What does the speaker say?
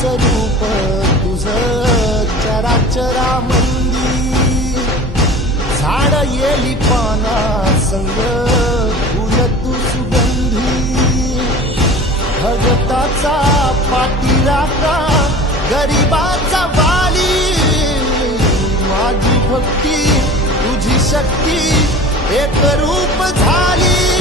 स्वरूप तुझं चराचरामंदी झाड येली पाना संग फुल तू सुगंधी भगताचा पाठीराखा गरिबाचा वाली माझी भक्ती तुझी शक्ती एक रूप झाली।